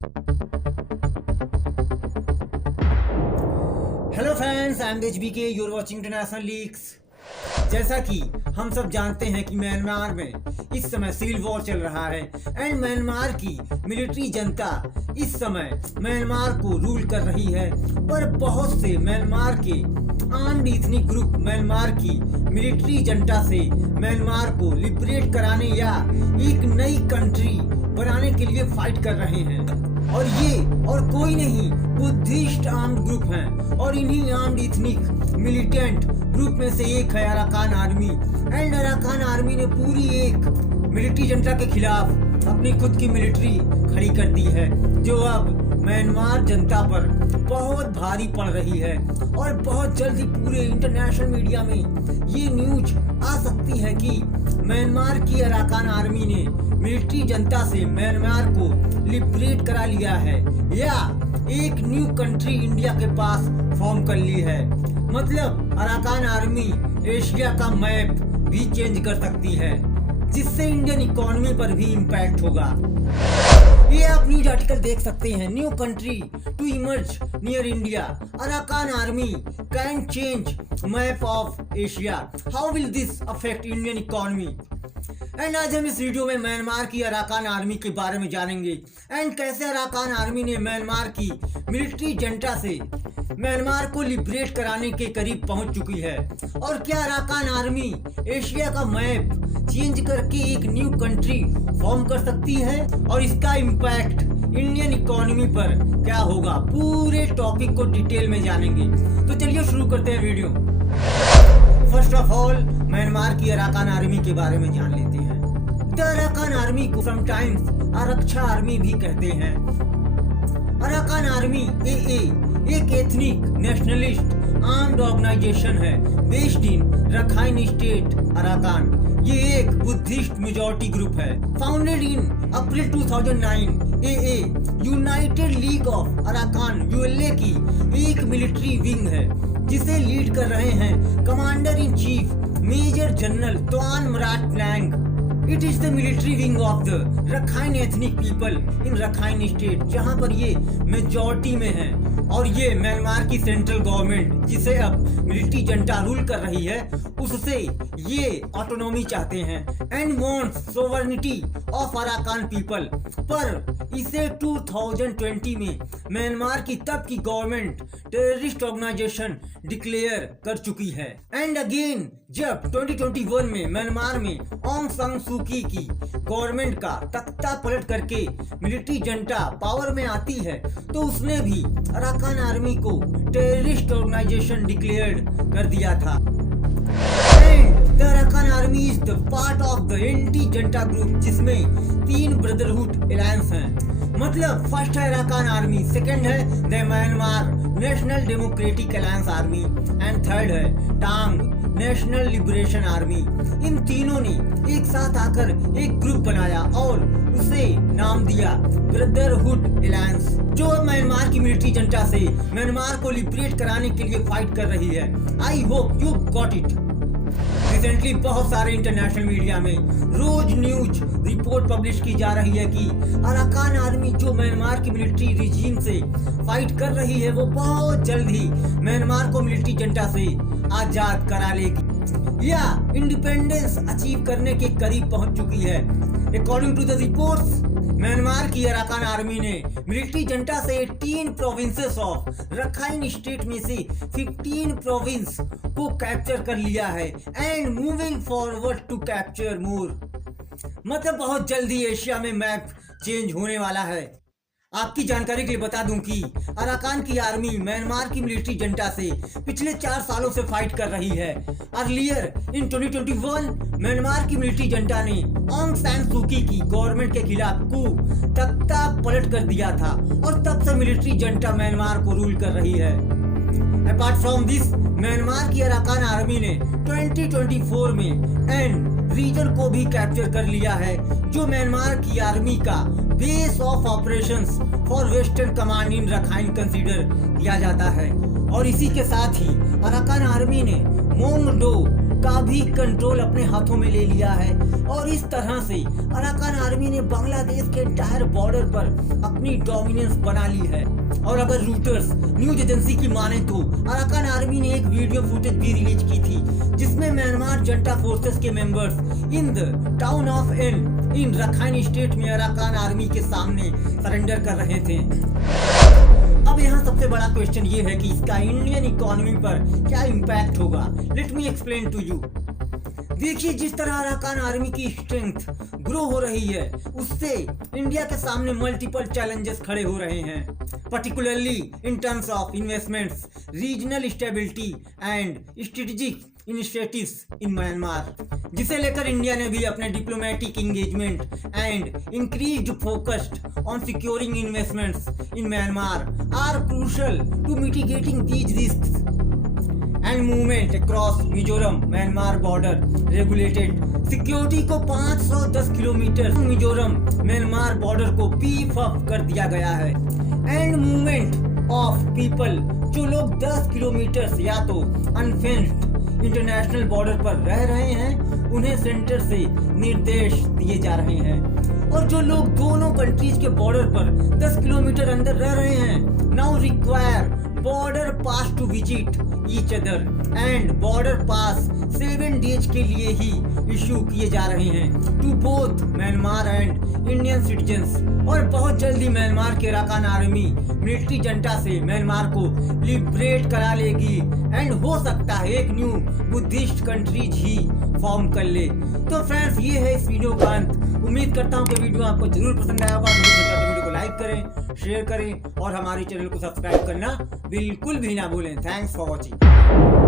Hello friends, I am HBK, you are watching international leaks. जैसा कि हम सब जानते हैं कि म्यांमार में इस समय सिविल वॉर चल रहा है एंड म्यांमार की मिलिट्री जनता इस समय म्यांमार को रूल कर रही है। पर बहुत से म्यांमार के आर्म्ड एथनिक ग्रुप म्यांमार की मिलिट्री जनता से म्यांमार को लिबरेट कराने या एक नई कंट्री बनाने के लिए फाइट कर रहे हैं। और ये और कोई नहीं, बुद्धिस्ट आर्म्ड ग्रुप हैं और इन्हीं आर्म्ड एथनिक मिलिटेंट ग्रुप में से एक है Arakan army. And Arakan army ने पूरी एक मिलिट्री जनता के खिलाफ अपनी खुद की मिलिट्री खड़ी कर दी है, जो अब म्यांमार जनता पर बहुत भारी पड़ रही है। और बहुत जल्द ही पूरे इंटरनेशनल मीडिया में ये न्यूज आ सकती है कि म्यांमार की अराकान आर्मी ने मिलिट्री जनता से म्यांमार को लिबरेट करा लिया है या एक न्यू कंट्री इंडिया के पास फॉर्म कर ली है। मतलब अराकान आर्मी एशिया का मैप भी चेंज कर सकती है, जिससे इंडियन इकोनॉमी पर भी इम्पैक्ट होगा। ये आप न्यूज आर्टिकल देख सकते हैं, new country to emerge near India, Arakan army can change map of Asia, how will this affect Indian economy. And आज हम इस वीडियो में म्यांमार की अराकान आर्मी के बारे में जानेंगे एंड कैसे अराकान आर्मी ने म्यांमार की मिलिट्री जनता से म्यांमार को लिबरेट कराने के करीब पहुंच चुकी है, और क्या अराकान आर्मी एशिया का मैप चेंज करके एक न्यू कंट्री फॉर्म कर सकती है और इसका इम्पैक्ट इंडियन इकोनॉमी पर क्या होगा। पूरे टॉपिक को डिटेल में जानेंगे, तो चलिए शुरू करते हैं video. First of all Myanmar की अराकान आर्मी के बारे में जान लेते हैं। द अराकान आर्मी को समटाइम्स आरक्षा आर्मी भी कहते हैं। अराकान आर्मी AA एक एथनिक नेशनलिस्ट आर्म्ड ऑर्गेनाइजेशन है based in Rakhine state Arakan. ये एक बुद्धिस्ट मेजॉरिटी ग्रुप है। Founded in April 2009, AA United league of Arakan ULA की एक मिलिट्री विंग है, जिसे लीड कर रहे हैं commander in chief major general Twan Mrat Naing. It is the military wing of the Rakhine ethnic people in Rakhine state, जहां पर ये मेजॉरिटी में है। और ये म्यांमार की सेंट्रल गवर्नमेंट, जिसे अब मिलिट्री जनता रूल कर रही है, उससे ये ऑटोनॉमी चाहते हैं and wants sovereignty of Arakan people. पर इसे 2020 में म्यांमार की तब की गवर्नमेंट टेररिस्ट ऑर्गेनाइजेशन डिक्लेयर कर चुकी है। एंड अगेन जब 2021 में म्यांमार में ऑंग सान सू की गवर्नमेंट का तख्ता पलट करके मिलिट्री जनता पावर में आती है, तो उसने भी अराकान आर्मी को टेररिस्ट ऑर्गेनाइजेशन डिक्लेयर्ड कर दिया था। And the Arakan army is the part of the anti Janata group, जिसमें 3 ब्रदरहुड अलायंस हैं। मतलब फर्स्ट है अराकान आर्मी, सेकंड है the Myanmar national democratic alliance army and third है टांग नेशनल लिबरेशन आर्मी। इन तीनों ने एक साथ आकर एक ग्रुप बनाया और उसे नाम दिया ब्रदरहुड अलायंस, जो म्यांमार की मिलिट्री जनता से म्यांमार को लिबरेट कराने के लिए फाइट कर रही है। I hope you got it. Recently बहुत सारे इंटरनेशनल मीडिया में रोज न्यूज रिपोर्ट पब्लिश की जा रही है कि अराकान आर्मी जो म्यांमार की मिलिट्री रिजीम से फाइट कर रही है, वो बहुत जल्द ही म्यांमार को मिलिट्री जनता से आजाद करा लेगी या इंडिपेंडेंस अचीव करने के करीब पहुंच चुकी है। According to the reports, Myanmar की अराकान आर्मी ने मिलिट्री जनता से 18 प्रोविंसेस ऑफ रखाइन स्टेट में से 15 प्रोविंस को कैप्चर कर लिया है and moving forward to capture more. मतलब बहुत जल्दी एशिया में मैप चेंज होने वाला है। आपकी जानकारी के लिए बता दूं कि अराकान की आर्मी म्यांमार की मिलिट्री जनता से पिछले 4 सालों से फाइट कर रही है। अर्लियर इन 2021 म्यांमार की मिलिट्री जनता ने ऑंग सान सू की गवर्नमेंट के खिलाफ तख्ता पलट कर दिया था और तब से मिलिट्री जनता म्यांमार को रूल कर रही है। अपार्ट फ्रॉम दिस, म्यांमार की अराकान आर्मी ने 2024 में एंड रीजन को भी कैप्चर कर लिया है, जो म्यांमार की आर्मी का base of operations for western command in Rakhine consider किया जाता है। और इसी के साथ ही अराकान आर्मी ने मोंगडो का भी कंट्रोल अपने हाथों में ले लिया है और इस तरह से अराकान आर्मी ने बांग्लादेश के एंटायर बॉर्डर पर अपनी डोमिनेंस बना ली है। और अगर रूटर्स न्यूज एजेंसी की माने तो अराकान आर्मी ने एक वीडियो फुटेज भी रिलीज की थी जिसमें म्यांमार जनता फोर्सेस के members in the town of Ann in Rakhine state में अराकान आर्मी के सामने सरेंडर कर रहे थे। अब यहाँ सबसे बड़ा क्वेश्चन ये है कि इसका इंडियन इकोनॉमी पर क्या इम्पैक्ट होगा। Let me explain to you. देखिए, जिस तरह अराकान आर्मी की स्ट्रेंथ ग्रो हो रही है उससे इंडिया के सामने मल्टीपल चैलेंजेस खड़े हो रहे हैं, particularly in terms of investments, regional stability and strategic initiatives in Myanmar, जिसे लेकर इंडिया ने भी अपने diplomatic engagement and increased focused on securing investments in Myanmar are crucial to mitigating these risks and movement across Mizoram Myanmar border regulated. Security को 510 kilometer Mizoram Myanmar border को beef up कर दिया गया है एंड मूवमेंट ऑफ पीपल, जो लोग 10 kilometre या तो अनफेंस्ड इंटरनेशनल बॉर्डर पर रह रहे हैं उन्हें सेंटर से निर्देश दिए जा रहे हैं और जो लोग दोनों कंट्रीज के बॉर्डर पर 10 किलोमीटर अंदर रह रहे हैं now require border pass to visit each other and border pass 7 days के लिए ही इशू किए जा रहे हैं to both Myanmar and Indian citizens. और बहुत जल्दी म्यांमार के अराकान आर्मी मिलिट्री जनता से म्यांमार को लिबरेट करा लेगी एंड हो सकता है एक न्यू बुद्धिस्ट कंट्रीज ही फॉर्म कर ले। तो फ्रेंड्स, ये है इस वीडियो का अंत। उम्मीद करता हूँ कि वीडियो आपको जरूर पसंद आया होगा। वीडियो को लाइक करें, शेयर करें और हमारे चैनल को सब्सक्राइब करना बिल्कुल भी ना भूलें। Thanks for watching.